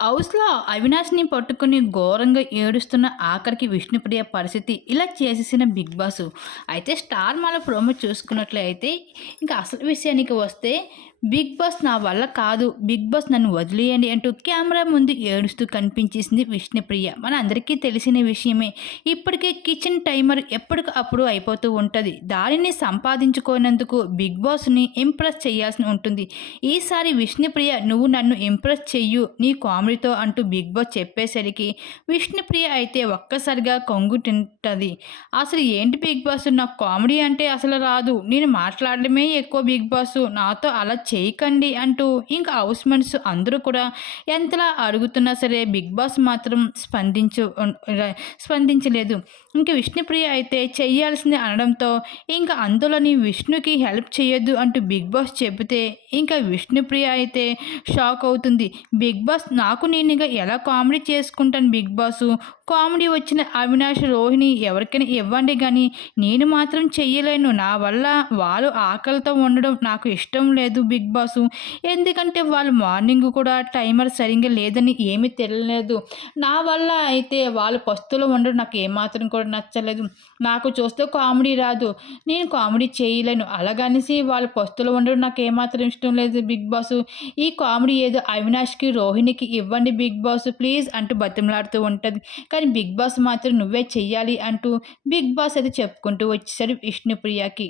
హౌస్‌లో అవినాష్‌ని పట్టుకొని ఘోరంగా ఏడుస్తున్న ఆఖరికి విష్ణుప్రియ పరిస్థితి ఇలా చేసేసిన 'బిగ్ బాస్'. అయితే స్టార్ మాల ప్రోమో చూసుకున్నట్లయితే ఇంక అసలు విషయానికి వస్తే 'బిగ్ బాస్ నా వల్ల కాదు. బిగ్ బాస్ నన్ను వదిలేయండి' అంటూ కెమెరా ముందు ఏడుస్తూ కనిపించేసింది విష్ణుప్రియ. మన అందరికీ తెలిసిన విషయమే. ఇప్పటికే కిచెన్ టైమర్ ఎప్పటికి అప్పుడు అయిపోతూ ఉంటుంది దానిని సంపాదించుకోనందుకు బిగ్ బాస్‌ని ఇంప్రెస్ చేయాల్సి ఉంటుంది. ఈసారి విష్ణుప్రియ నువ్వు నన్ను ఇంప్రెస్ చెయ్యు నీ కామెడీతో అంటూ బిగ్ బాస్ చెప్పేసరికి విష్ణుప్రియ అయితే ఒక్కసారిగా కొంగు తింటుంది అసలు ఏంటి బిగ్ బాస్ నాకు కామెడీ అంటే అసలు రాదు. నేను మాట్లాడడమే ఎక్కువ బిగ్ బాస్ నాతో అలా చేయకండి అంటూ ఇంకా హౌస్ మెన్స్ అందరూ కూడా ఎంతలా అడుగుతున్నా సరే బిగ్ బాస్ మాత్రం స్పందించు స్పందించలేదు. ఇంకా విష్ణుప్రియ అయితే చెయ్యాల్సింది అనడంతో ఇంకా అందులోని విష్ణుకి హెల్ప్ చేయొద్దు అంటూ బిగ్ బాస్ చెబితే ఇంకా విష్ణుప్రియ అయితే షాక్ అవుతుంది. బిగ్ బాస్ నాకు నాకు నేనుగా ఎలా కామెడీ చేసుకుంటాను బిగ్ బాస్ కామెడీ వచ్చిన అవినాష్, రోహిణి ఎవరికైనా ఇవ్వండి కానీ నేను మాత్రం చెయ్యలేను. నా వల్ల వాళ్ళు ఆకలితో ఉండడం నాకు ఇష్టం లేదు బిగ్ బాస్. ఎందుకంటే వాళ్ళు మార్నింగ్ కూడా టైమర్ సరిగ్గా లేదని ఏమీ తెలియలేదు నా వల్ల అయితే వాళ్ళు పస్తులో ఉండడం నాకు ఏమాత్రం కూడా నచ్చలేదు. నాకు చూస్తే కామెడీ రాదు. నేను కామెడీ చేయలేను. అలాగనేసి వాళ్ళు పస్తులో ఉండడం నాకు ఏమాత్రం ఇష్టం లేదు బిగ్ బాస్. ఈ కామెడీ ఏదో అవినాష్‌కి, రోహిణికి ఇవ్వండి బిగ్ బాస్ ప్లీజ్ అంటూ బతిమలాడుతూ ఉంటుంది కానీ బిగ్ బాస్ మాత్రం నువ్వే చెయ్యాలి అంటూ బిగ్ బాస్ అయితే చెప్పుకుంటూ వచ్చేసాడు విష్ణుప్రియకి.